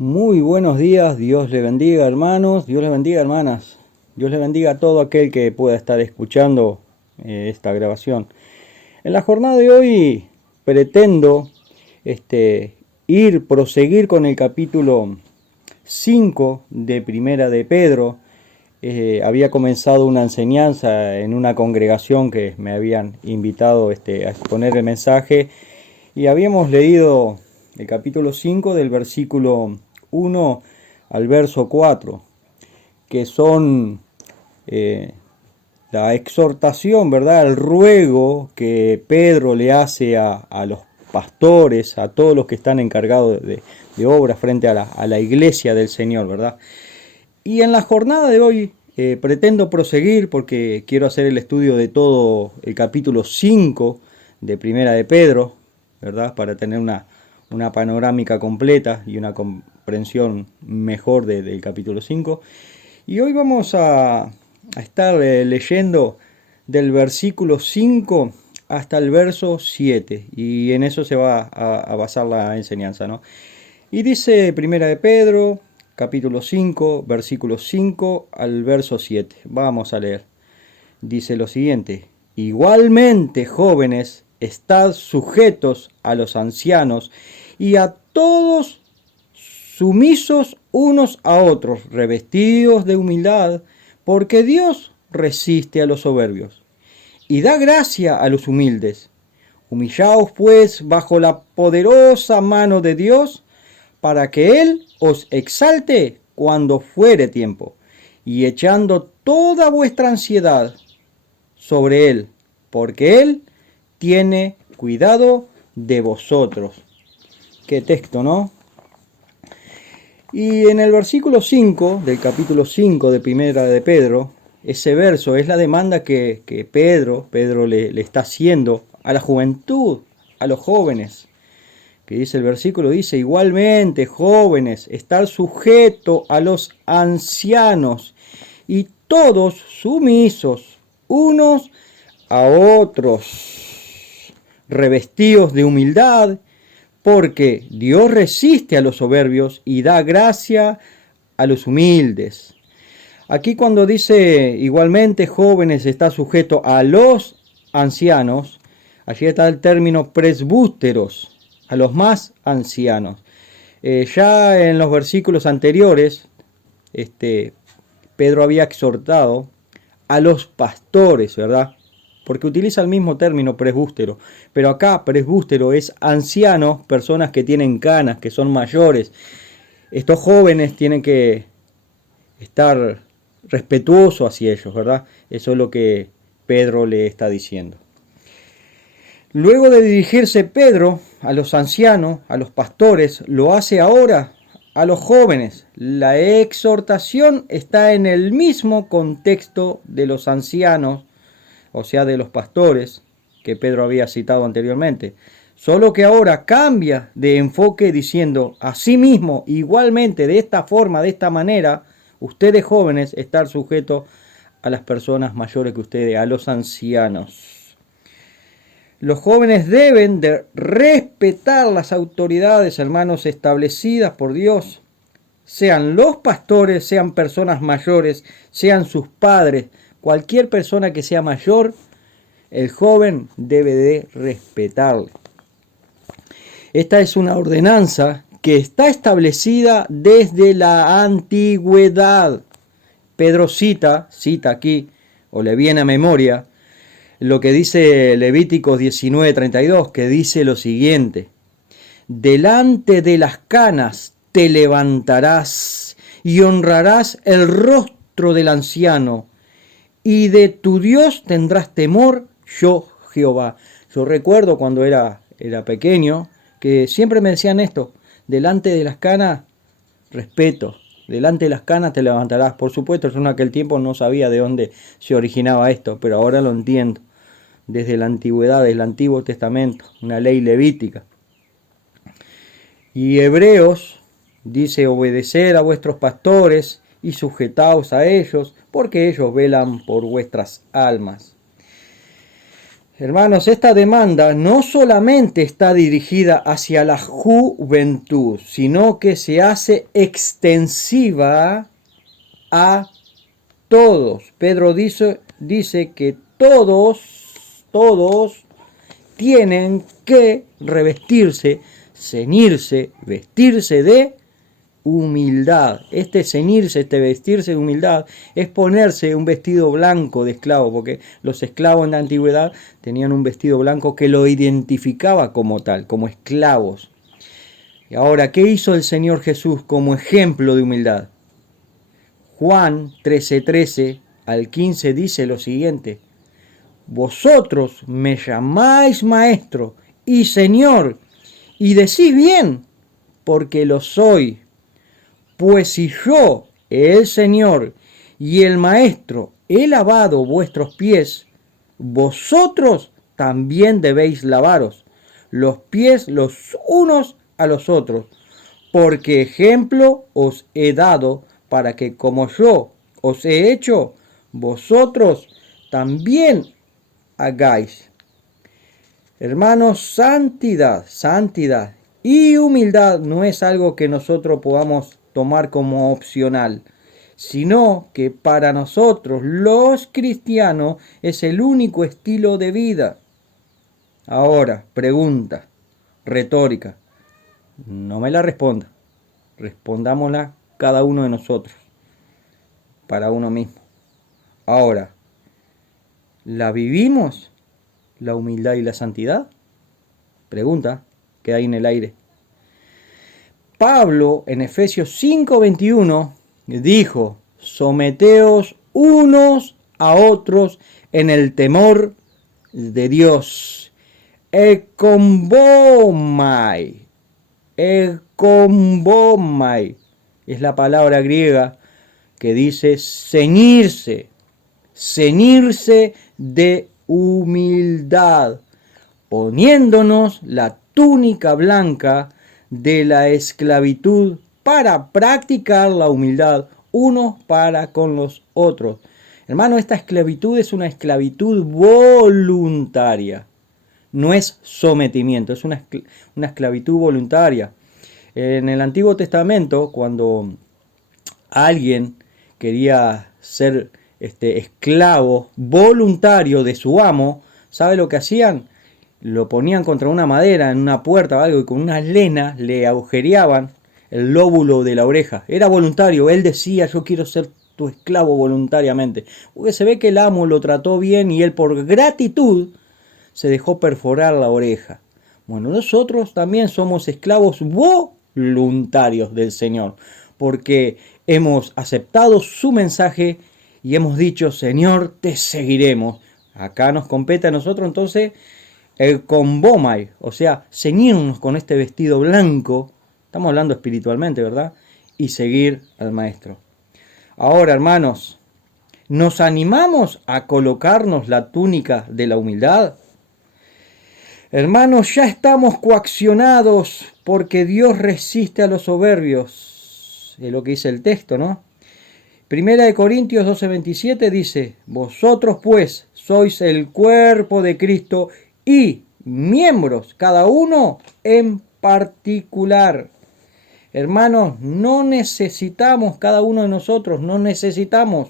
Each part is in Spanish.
Muy buenos días, Dios le bendiga hermanos, Dios le bendiga hermanas, Dios le bendiga a todo aquel que pueda estar escuchando esta grabación. En la jornada de hoy pretendo proseguir con el capítulo 5 de Primera de Pedro. Había comenzado una enseñanza en una congregación que me habían invitado a exponer el mensaje y habíamos leído el capítulo 5 del versículo 1 al verso 4, que son la exhortación, ¿verdad? El ruego que Pedro le hace a los pastores, a todos los que están encargados de obras frente a la iglesia del Señor, ¿verdad? Y en la jornada de hoy pretendo proseguir porque quiero hacer el estudio de todo el capítulo 5 de Primera de Pedro, ¿verdad? Para tener una panorámica completa y una comprensión mejor del capítulo 5. Y hoy vamos a estar leyendo del versículo 5 hasta el verso 7, y en eso se va a basar la enseñanza, ¿no? Y dice Primera de Pedro, capítulo 5, versículo 5 al verso 7. Vamos a leer. Dice lo siguiente: igualmente, jóvenes, estad sujetos a los ancianos y a todos sumisos unos a otros, revestidos de humildad, porque Dios resiste a los soberbios y da gracia a los humildes. Humillaos pues bajo la poderosa mano de Dios, para que Él os exalte cuando fuere tiempo, y echando toda vuestra ansiedad sobre Él, porque Él tiene cuidado de vosotros. Qué texto, ¿no? Y en el versículo 5 del capítulo 5 de Primera de Pedro, ese verso es la demanda que Pedro le está haciendo a la juventud, a los jóvenes. Que dice el versículo, dice: igualmente, jóvenes, estar sujeto a los ancianos y todos sumisos unos a otros, revestidos de humildad, porque Dios resiste a los soberbios y da gracia a los humildes. Aquí cuando dice igualmente, jóvenes, está sujeto a los ancianos, allí está el término presbúteros, a los más ancianos. Ya en los versículos anteriores, Pedro había exhortado a los pastores, ¿verdad? Porque utiliza el mismo término presbútero, pero acá presbútero es ancianos, personas que tienen canas, que son mayores. Estos jóvenes tienen que estar respetuosos hacia ellos, ¿verdad? Eso es lo que Pedro le está diciendo. Luego de dirigirse Pedro a los ancianos, a los pastores, lo hace ahora a los jóvenes. La exhortación está en el mismo contexto de los ancianos, o sea, de los pastores, que Pedro había citado anteriormente. Solo que ahora cambia de enfoque diciendo: asimismo, igualmente, de esta forma, de esta manera, ustedes jóvenes, estar sujetos a las personas mayores que ustedes, a los ancianos. Los jóvenes deben de respetar las autoridades, hermanos, establecidas por Dios. Sean los pastores, sean personas mayores, sean sus padres. Cualquier persona que sea mayor, el joven debe de respetarle. Esta es una ordenanza que está establecida desde la antigüedad. Pedro cita aquí, o le viene a memoria, lo que dice Levíticos 19:32, que dice lo siguiente: delante de las canas te levantarás y honrarás el rostro del anciano, y de tu Dios tendrás temor, yo Jehová. Yo recuerdo cuando era pequeño que siempre me decían esto: delante de las canas, respeto. Delante de las canas te levantarás. Por supuesto, yo en aquel tiempo no sabía de dónde se originaba esto, pero ahora lo entiendo. Desde la antigüedad, desde el Antiguo Testamento, una ley levítica. Y Hebreos dice: obedecer a vuestros pastores y sujetaos a ellos, porque ellos velan por vuestras almas. Hermanos, esta demanda no solamente está dirigida hacia la juventud, sino que se hace extensiva a todos. Pedro dice que todos tienen que revestirse, ceñirse, vestirse de humildad. Este ceñirse, este vestirse de humildad, es ponerse un vestido blanco de esclavo, porque los esclavos en la antigüedad tenían un vestido blanco que lo identificaba como tal, como esclavos. Y ahora, ¿qué hizo el Señor Jesús como ejemplo de humildad? Juan 13:13 al 15 dice lo siguiente: vosotros me llamáis maestro y señor, y decís bien, porque lo soy. Pues si yo, el Señor y el Maestro, he lavado vuestros pies, vosotros también debéis lavaros los pies los unos a los otros, porque ejemplo os he dado para que como yo os he hecho, vosotros también hagáis. Hermanos, santidad y humildad no es algo que nosotros podamos tomar como opcional, sino que para nosotros los cristianos es el único estilo de vida. Ahora, pregunta retórica, no me la responda, respondámosla cada uno de nosotros, para uno mismo. Ahora, ¿la vivimos la humildad y la santidad? Pregunta, queda ahí en el aire. Pablo en Efesios 5:21 dijo: someteos unos a otros en el temor de Dios. Ekombomai. Ekombomai es la palabra griega que dice ceñirse. Ceñirse de humildad, poniéndonos la túnica blanca de la esclavitud para practicar la humildad unos para con los otros. Hermano, esta esclavitud es una esclavitud voluntaria, no es sometimiento, es una esclavitud voluntaria. En el Antiguo Testamento, cuando alguien quería ser esclavo voluntario de su amo, ¿sabe lo que hacían? Lo ponían contra una madera, en una puerta o algo, y con una lena le agujereaban el lóbulo de la oreja. Era voluntario, él decía: yo quiero ser tu esclavo voluntariamente. Porque se ve que el amo lo trató bien y él por gratitud se dejó perforar la oreja. Bueno, nosotros también somos esclavos voluntarios del Señor, porque hemos aceptado su mensaje y hemos dicho: Señor, te seguiremos. Acá nos compete a nosotros entonces el combomai, o sea, ceñirnos con este vestido blanco, estamos hablando espiritualmente, ¿verdad? Y seguir al Maestro. Ahora, hermanos, ¿nos animamos a colocarnos la túnica de la humildad? Hermanos, ya estamos coaccionados porque Dios resiste a los soberbios. Es lo que dice el texto, ¿no? Primera de Corintios 12:27 dice: vosotros pues sois el cuerpo de Cristo y miembros, cada uno en particular. Hermanos, no necesitamos, cada uno de nosotros, no necesitamos.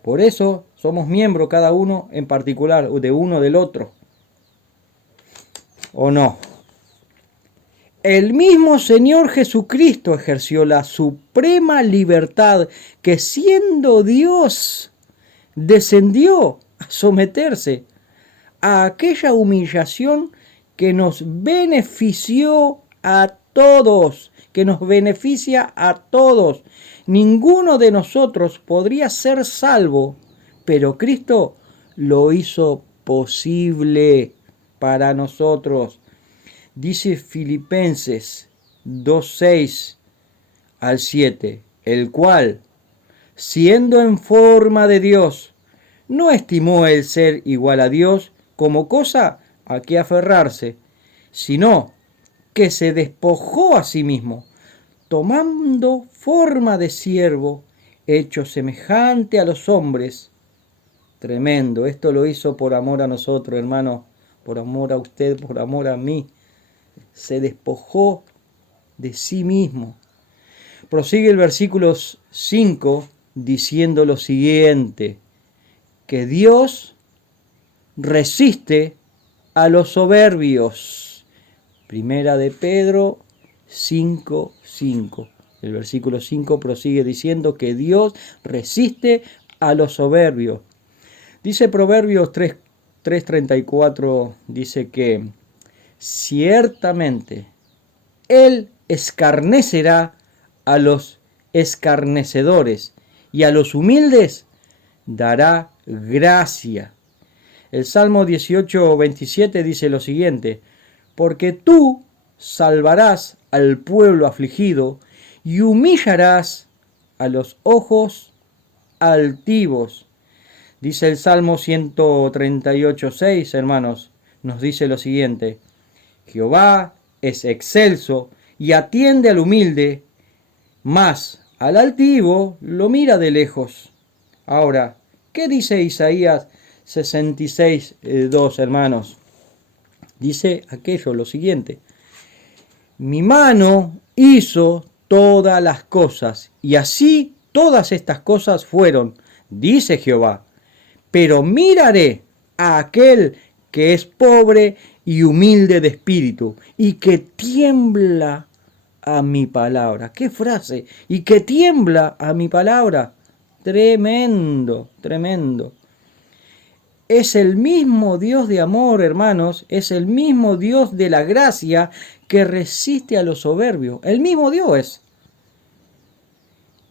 Por eso somos miembros cada uno en particular, de uno del otro. ¿O no? El mismo Señor Jesucristo ejerció la suprema libertad que, siendo Dios, descendió a someterse a aquella humillación que nos benefició a todos, que nos beneficia a todos. Ninguno de nosotros podría ser salvo, pero Cristo lo hizo posible para nosotros. Dice Filipenses 2:6 al 7, el cual, siendo en forma de Dios, no estimó el ser igual a Dios como cosa a que aferrarse, sino que se despojó a sí mismo, tomando forma de siervo, hecho semejante a los hombres. Tremendo. Esto lo hizo por amor a nosotros, hermano. Por amor a usted, por amor a mí. Se despojó de sí mismo. Prosigue el versículo 5 diciendo lo siguiente, que Dios resiste a los soberbios. Primera de Pedro 5:5. El versículo 5 prosigue diciendo que Dios resiste a los soberbios. Dice Proverbios 3:34, dice que ciertamente Él escarnecerá a los escarnecedores y a los humildes dará gracia. El Salmo 18:27 dice lo siguiente, porque tú salvarás al pueblo afligido y humillarás a los ojos altivos. Dice el Salmo 138:6, hermanos, nos dice lo siguiente, Jehová es excelso y atiende al humilde, mas al altivo lo mira de lejos. Ahora, ¿qué dice Isaías 66:2, hermanos? Dice aquello, lo siguiente, mi mano hizo todas las cosas, y así todas estas cosas fueron, dice Jehová, pero miraré a aquel que es pobre y humilde de espíritu, y que tiembla a mi palabra. ¿Qué frase? Y que tiembla a mi palabra. Tremendo, tremendo. Es el mismo Dios de amor, hermanos, es el mismo Dios de la gracia que resiste a los soberbios. El mismo Dios es.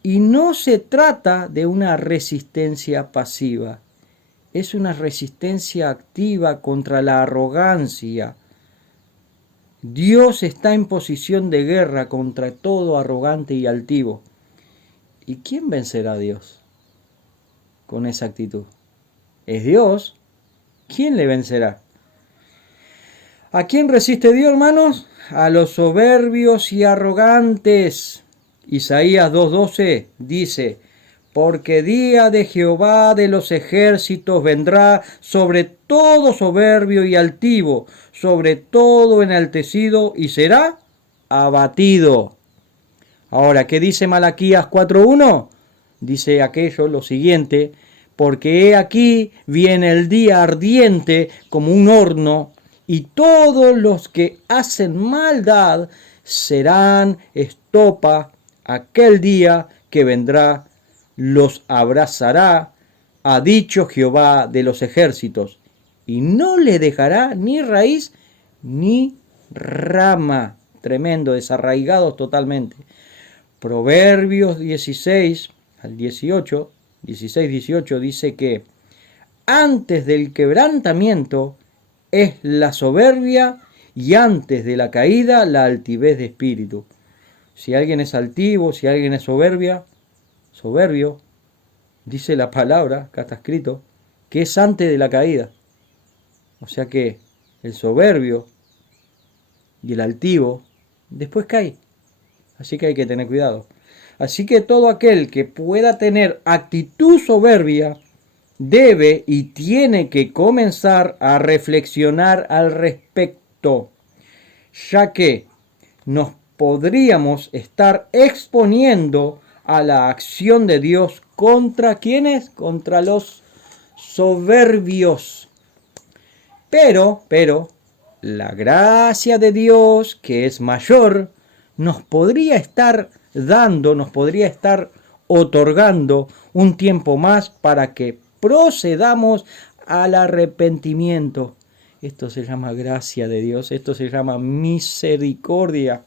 Y no se trata de una resistencia pasiva, es una resistencia activa contra la arrogancia. Dios está en posición de guerra contra todo arrogante y altivo. ¿Y quién vencerá a Dios con esa actitud? Es Dios. ¿Quién le vencerá? ¿A quién resiste Dios, hermanos? A los soberbios y arrogantes. Isaías 2:12 dice, porque día de Jehová de los ejércitos vendrá sobre todo soberbio y altivo, sobre todo enaltecido, y será abatido. Ahora, ¿qué dice Malaquías 4:1? Dice aquello, lo siguiente, porque he aquí viene el día ardiente como un horno, y todos los que hacen maldad serán estopa. Aquel día que vendrá los abrazará, ha dicho Jehová de los ejércitos, y no le dejará ni raíz ni rama. Tremendo, desarraigados totalmente. Proverbios 16 al 18, 16-18 dice que antes del quebrantamiento es la soberbia y antes de la caída la altivez de espíritu. Si alguien es altivo, si alguien es soberbio, dice la palabra, acá está escrito, que es antes de la caída. O sea que el soberbio y el altivo después cae. Así que hay que tener cuidado. Así que todo aquel que pueda tener actitud soberbia debe y tiene que comenzar a reflexionar al respecto, ya que nos podríamos estar exponiendo a la acción de Dios contra ¿quiénes? Contra los soberbios. Pero, la gracia de Dios, que es mayor, nos podría estar dando, nos podría estar otorgando un tiempo más para que procedamos al arrepentimiento. Esto se llama gracia de Dios, esto se llama misericordia.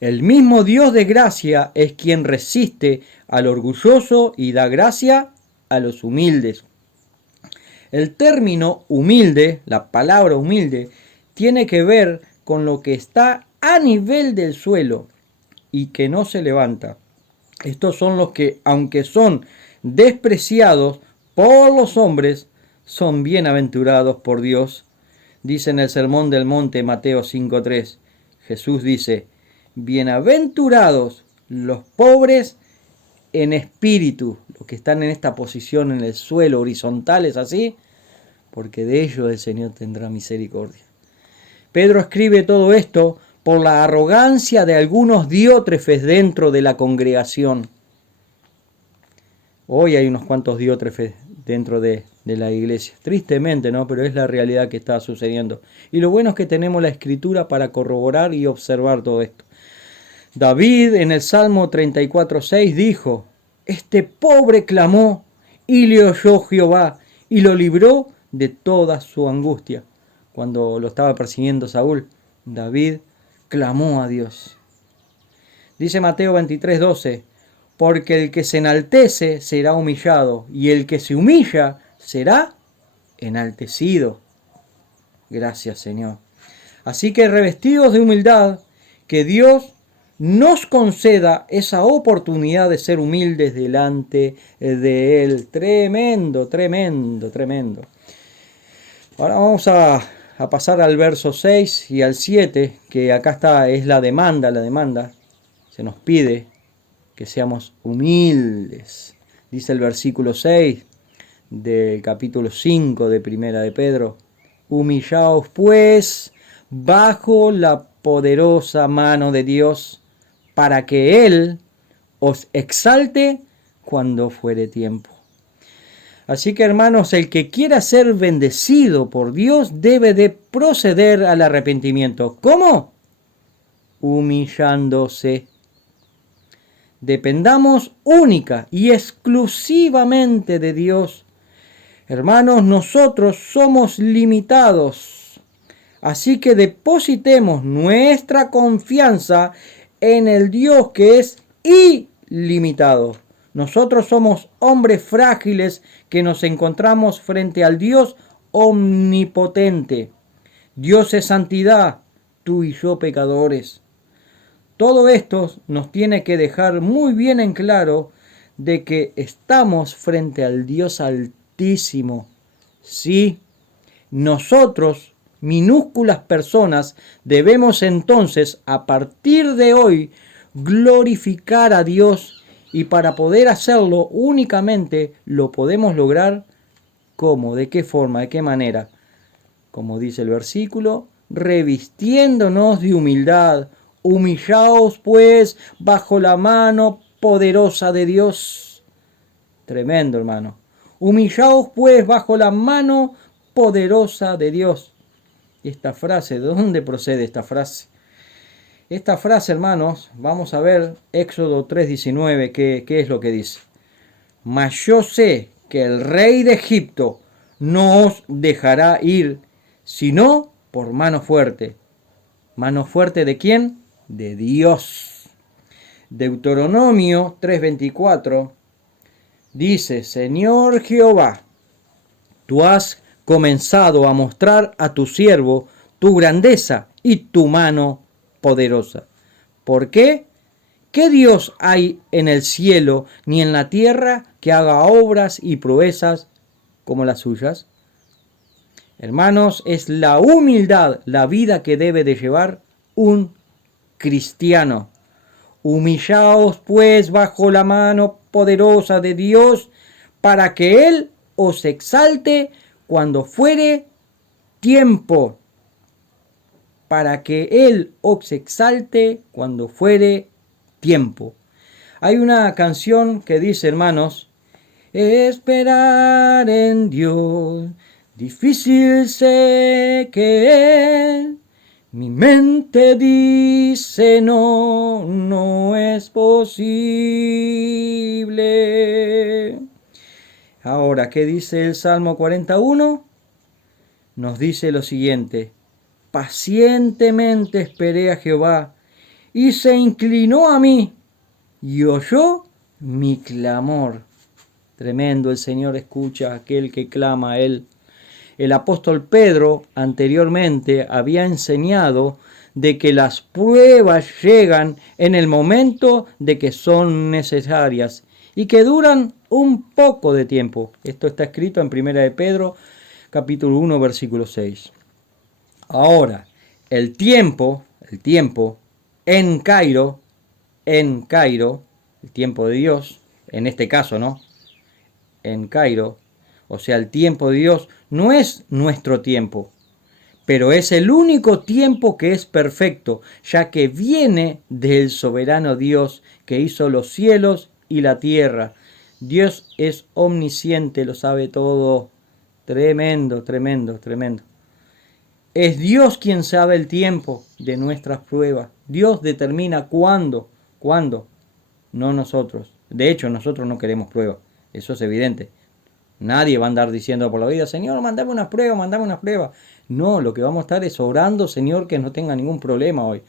El mismo Dios de gracia es quien resiste al orgulloso y da gracia a los humildes. El término humilde, la palabra humilde, tiene que ver con lo que está a nivel del suelo y que no se levanta. Estos son los que, aunque son despreciados por los hombres, son bienaventurados por Dios. Dice en el Sermón del Monte, Mateo 5:3, Jesús dice, bienaventurados los pobres en espíritu, los que están en esta posición en el suelo, horizontales así, porque de ellos el Señor tendrá misericordia. Pedro escribe todo esto por la arrogancia de algunos diótrefes dentro de la congregación. Hoy hay unos cuantos diótrefes dentro de la iglesia. Tristemente, ¿no? Pero es la realidad que está sucediendo. Y lo bueno es que tenemos la Escritura para corroborar y observar todo esto. David en el Salmo 34:6 dijo: este pobre clamó y le oyó Jehová y lo libró de toda su angustia. Cuando lo estaba persiguiendo Saúl, David clamó a Dios. Dice Mateo 23:12: porque el que se enaltece será humillado, y el que se humilla será enaltecido. Gracias, Señor. Así que revestidos de humildad, que Dios nos conceda esa oportunidad de ser humildes delante de Él. Tremendo, tremendo, tremendo. Ahora vamos a pasar al verso 6 y al 7, que acá está, es la demanda. Se nos pide que seamos humildes. Dice el versículo 6 del capítulo 5 de Primera de Pedro: humillaos pues bajo la poderosa mano de Dios, para que Él os exalte cuando fuere tiempo. Así que, hermanos, el que quiera ser bendecido por Dios debe de proceder al arrepentimiento. ¿Cómo? Humillándose. Dependamos única y exclusivamente de Dios. Hermanos, nosotros somos limitados. Así que depositemos nuestra confianza en el Dios que es ilimitado. Nosotros somos hombres frágiles que nos encontramos frente al Dios omnipotente. Dios es santidad, tú y yo pecadores. Todo esto nos tiene que dejar muy bien en claro de que estamos frente al Dios Altísimo. Sí, nosotros, minúsculas personas, debemos entonces, a partir de hoy, glorificar a Dios, y para poder hacerlo únicamente lo podemos lograr ¿cómo? ¿De qué forma? ¿De qué manera? Como dice el versículo, revistiéndonos de humildad. Humillaos pues bajo la mano poderosa de Dios. Tremendo, hermano. Humillaos pues bajo la mano poderosa de Dios. Y esta frase, ¿de dónde procede esta frase? Esta frase, hermanos, vamos a ver Éxodo 3:19, ¿qué es lo que dice? Mas yo sé que el rey de Egipto no os dejará ir, sino por mano fuerte. ¿Mano fuerte de quién? De Dios. Deuteronomio 3:24 dice: Señor Jehová, tú has comenzado a mostrar a tu siervo tu grandeza y tu mano poderosa. ¿Por qué? ¿Qué Dios hay en el cielo ni en la tierra que haga obras y proezas como las suyas? Hermanos, es la humildad la vida que debe de llevar un cristiano. Humillaos pues bajo la mano poderosa de Dios, para que Él os exalte cuando fuere tiempo. Para que Él os exalte cuando fuere tiempo. Hay una canción que dice, hermanos: esperar en Dios, difícil sé que es. Mi mente dice no es posible. Ahora, ¿qué dice el Salmo 41? Nos dice lo siguiente: pacientemente esperé a Jehová, y se inclinó a mí, y oyó mi clamor. Tremendo, el Señor escucha a aquel que clama a Él. El apóstol Pedro anteriormente había enseñado de que las pruebas llegan en el momento de que son necesarias y que duran un poco de tiempo. Esto está escrito en 1 de Pedro, capítulo 1, versículo 6. Ahora, el tiempo en Cairo, el tiempo de Dios, en este caso, ¿no? En Cairo, o sea, el tiempo de Dios no es nuestro tiempo, pero es el único tiempo que es perfecto, ya que viene del soberano Dios que hizo los cielos y la tierra. Dios es omnisciente, lo sabe todo. Tremendo, tremendo, tremendo. Es Dios quien sabe el tiempo de nuestras pruebas. Dios determina cuándo, no nosotros. De hecho, nosotros no queremos pruebas, eso es evidente. Nadie va a andar diciendo por la vida, Señor, mandame unas pruebas, mandame unas pruebas. No, lo que vamos a estar es orando, Señor, que no tenga ningún problema hoy.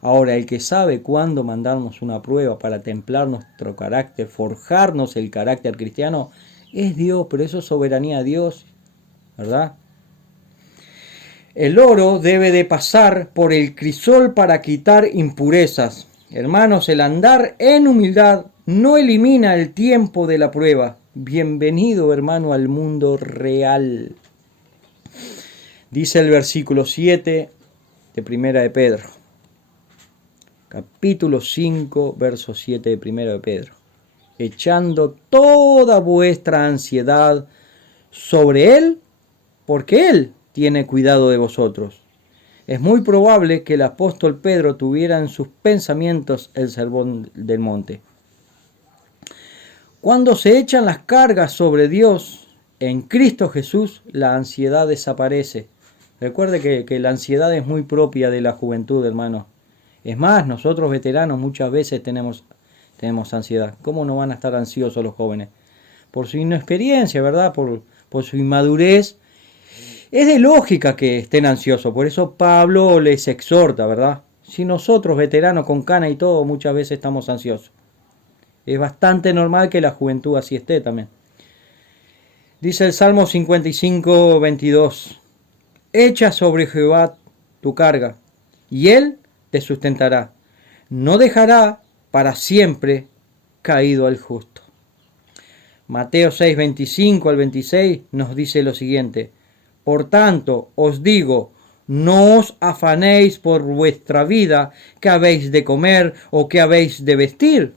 Ahora, el que sabe cuándo mandarnos una prueba para templar nuestro carácter, forjarnos el carácter cristiano, es Dios, pero eso es soberanía de Dios, ¿verdad? El oro debe de pasar por el crisol para quitar impurezas. Hermanos, el andar en humildad no elimina el tiempo de la prueba. Bienvenido, hermano, al mundo real. Dice el versículo 7 de Primera de Pedro. Capítulo 5, verso 7 de Primera de Pedro. Echando toda vuestra ansiedad sobre Él, porque Él tiene cuidado de vosotros. Es muy probable que el apóstol Pedro tuviera en sus pensamientos el sermón del monte. Cuando se echan las cargas sobre Dios, en Cristo Jesús, la ansiedad desaparece. Recuerde que la ansiedad es muy propia de la juventud, hermano. Es más, nosotros veteranos muchas veces tenemos ansiedad. ¿Cómo no van a estar ansiosos los jóvenes? Por su inexperiencia, ¿verdad? Por su inmadurez. Es de lógica que estén ansiosos, por eso Pablo les exhorta, ¿verdad? Si nosotros, veteranos con cana y todo, muchas veces estamos ansiosos. Es bastante normal que la juventud así esté también. Dice el Salmo 55, 22. Echa sobre Jehová tu carga, y Él te sustentará. No dejará para siempre caído al justo. Mateo 6, 25 al 26 nos dice lo siguiente. Por tanto, os digo, no os afanéis por vuestra vida, qué habéis de comer o qué habéis de vestir.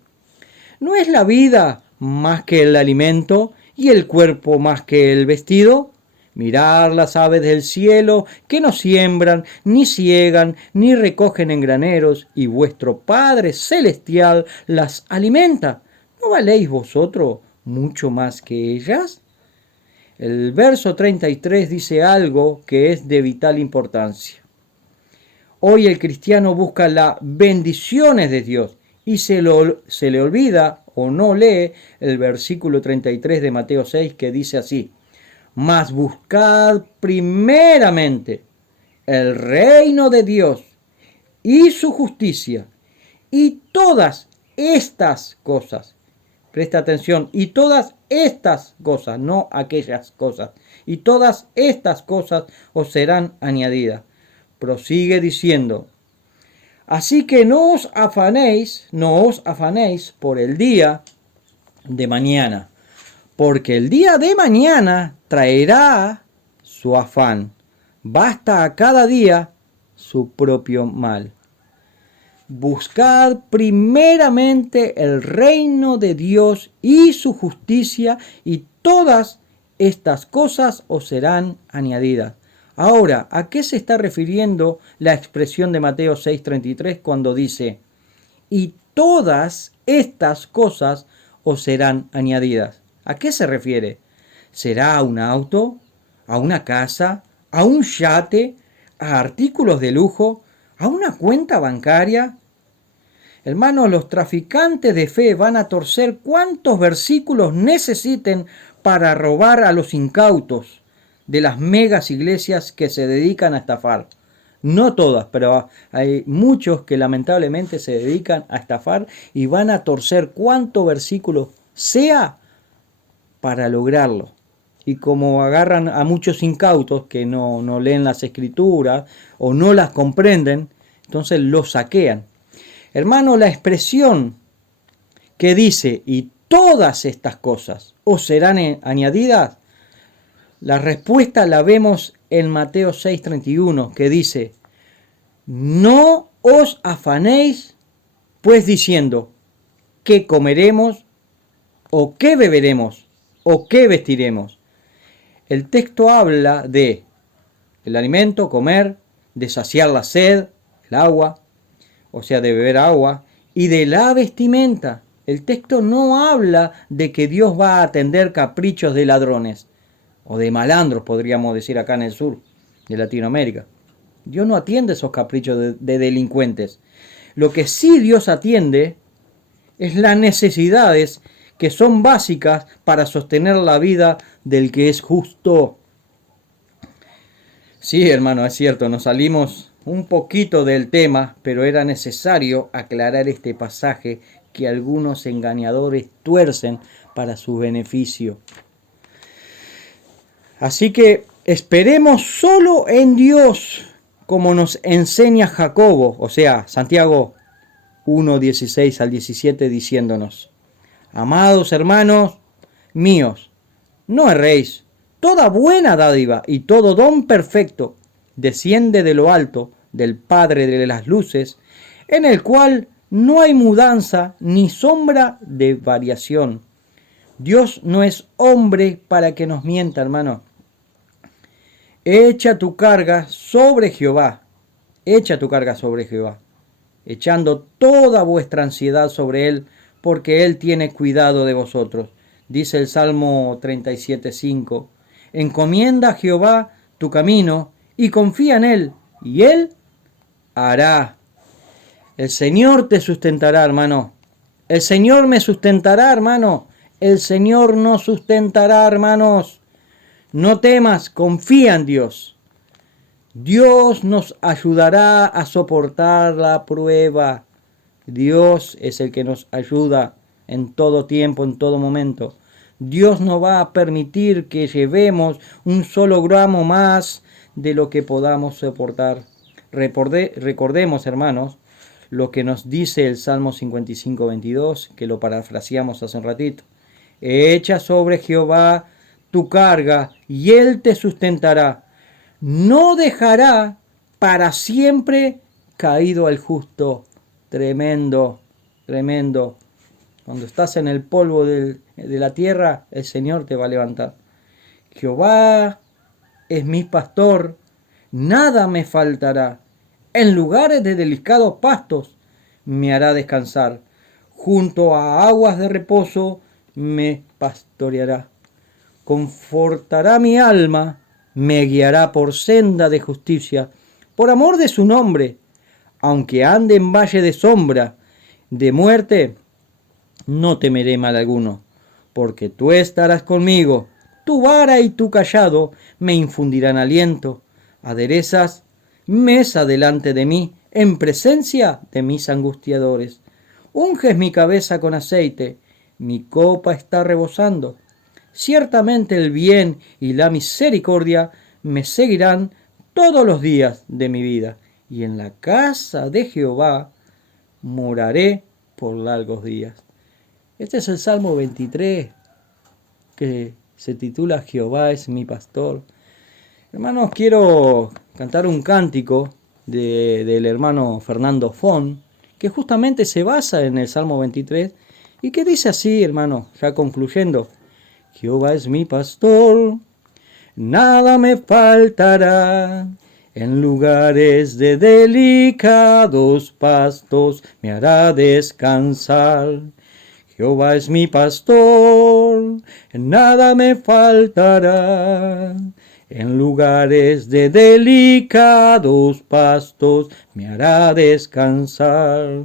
¿No es la vida más que el alimento y el cuerpo más que el vestido? Mirad las aves del cielo, que no siembran, ni siegan, ni recogen en graneros, y vuestro Padre celestial las alimenta. ¿No valéis vosotros mucho más que ellas? El verso 33 dice algo que es de vital importancia. Hoy el cristiano busca las bendiciones de Dios y se le olvida o no lee el versículo 33 de Mateo 6 que dice así. Mas buscad primeramente el reino de Dios y su justicia, y todas estas cosas, presta atención, y todas estas cosas, no aquellas cosas, y todas estas cosas os serán añadidas. Prosigue diciendo, así que no os afanéis por el día de mañana, porque el día de mañana traerá su afán. Basta a cada día su propio mal. Buscad primeramente el reino de Dios y su justicia, y todas estas cosas os serán añadidas. Ahora, ¿a qué se está refiriendo la expresión de Mateo 6:33 cuando dice, y todas estas cosas os serán añadidas? ¿A qué se refiere? ¿Será a un auto, a una casa, a un yate, a artículos de lujo, a una cuenta bancaria? Hermanos, los traficantes de fe van a torcer cuantos versículos necesiten para robar a los incautos de las megas iglesias que se dedican a estafar. No todas, pero hay muchos que lamentablemente se dedican a estafar y van a torcer cuanto versículo sea para lograrlo. Y como agarran a muchos incautos que no leen las escrituras o no las comprenden, entonces los saquean. Hermano, la expresión que dice, y todas estas cosas os serán añadidas, la respuesta la vemos en Mateo 6:31, que dice, no os afanéis, pues diciendo, ¿qué comeremos? ¿O qué beberemos? ¿O qué vestiremos? El texto habla de el alimento, comer, de saciar la sed, el agua, o sea, de beber agua, y de la vestimenta. El texto no habla de que Dios va a atender caprichos de ladrones, o de malandros, podríamos decir acá en el sur de Latinoamérica. Dios no atiende esos caprichos de delincuentes. Lo que sí Dios atiende es las necesidades que son básicas para sostener la vida del que es justo. Sí, hermano, es cierto, nos salimos un poquito del tema, pero era necesario aclarar este pasaje que algunos engañadores tuercen para su beneficio. Así que esperemos solo en Dios, como nos enseña Jacobo, o sea, Santiago 1:16 al 17, diciéndonos: amados hermanos míos, no erréis. Toda buena dádiva y todo don perfecto desciende de lo alto, del Padre de las luces, en el cual no hay mudanza ni sombra de variación. Dios no es hombre para que nos mienta, hermano. Echa tu carga sobre Jehová. Echa tu carga sobre Jehová, echando toda vuestra ansiedad sobre él, porque él tiene cuidado de vosotros. Dice el Salmo 37:5. Encomienda a Jehová tu camino y confía en él, y él hará. El Señor te sustentará, hermano. El Señor me sustentará, hermano. El Señor nos sustentará, hermanos. No temas, confía en Dios. Dios nos ayudará a soportar la prueba. Dios es el que nos ayuda en todo tiempo, en todo momento. Dios no va a permitir que llevemos un solo gramo más de lo que podamos soportar. Recordemos, hermanos, lo que nos dice el Salmo 55:22, que lo parafraseamos hace un ratito. Echa sobre Jehová tu carga y él te sustentará. No dejará para siempre caído al justo. Tremendo, tremendo. Cuando estás en el polvo de la tierra, el Señor te va a levantar. Jehová es mi pastor, nada me faltará. En lugares de delicados pastos me hará descansar. Junto a aguas de reposo me pastoreará. Confortará mi alma, me guiará por senda de justicia, por amor de su nombre. Aunque ande en valle de sombra, de muerte, no temeré mal alguno, porque tú estarás conmigo. Tu vara y tu cayado me infundirán aliento. Aderezas mesa delante de mí, en presencia de mis angustiadores. Unges mi cabeza con aceite, mi copa está rebosando. Ciertamente el bien y la misericordia me seguirán todos los días de mi vida, y en la casa de Jehová moraré por largos días. Este es el Salmo 23, que se titula Jehová es mi pastor. Hermanos, quiero cantar un cántico del hermano Fernando Fon, que justamente se basa en el Salmo 23, y que dice así, hermano, ya concluyendo: Jehová es mi pastor, nada me faltará. En lugares de delicados pastos me hará descansar. Jehová es mi pastor, nada me faltará. En lugares de delicados pastos me hará descansar.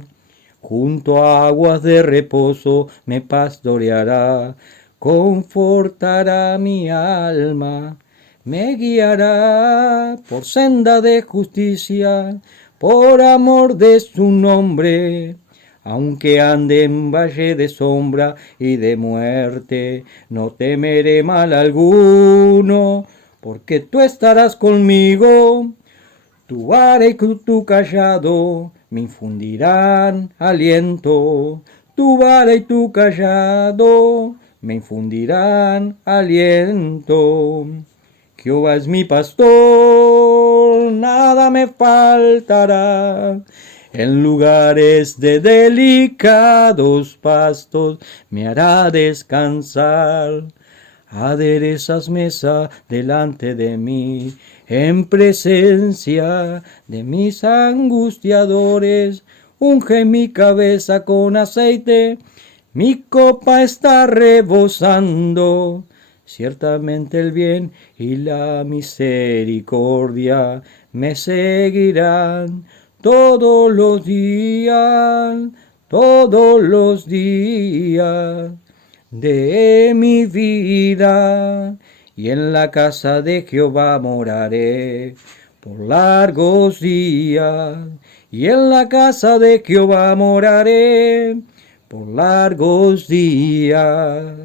Junto a aguas de reposo me pastoreará. Confortará mi alma, me guiará por senda de justicia, por amor de su nombre. Aunque ande en valle de sombra y de muerte, no temeré mal alguno, porque tú estarás conmigo. Tu vara y tu cayado me infundirán aliento. Tu vara y tu cayado me infundirán aliento. Jehová es mi pastor, nada me faltará. En lugares de delicados pastos me hará descansar. Aderezas mesa delante de mí, en presencia de mis angustiadores. Unge mi cabeza con aceite, mi copa está rebosando. Ciertamente el bien y la misericordia me seguirán todos los días de mi vida, y en la casa de Jehová moraré por largos días, y en la casa de Jehová moraré por largos días.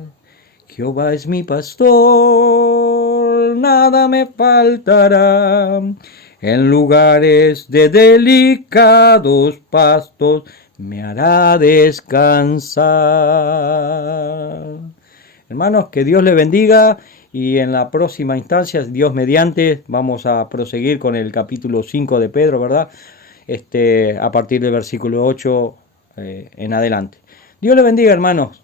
Jehová es mi pastor, nada me faltará. En lugares de delicados pastos me hará descansar. Hermanos, que Dios les bendiga y en la próxima instancia, Dios mediante, vamos a proseguir con el capítulo 5 de Pedro, ¿verdad? A partir del versículo 8 en adelante. Dios les bendiga, hermanos.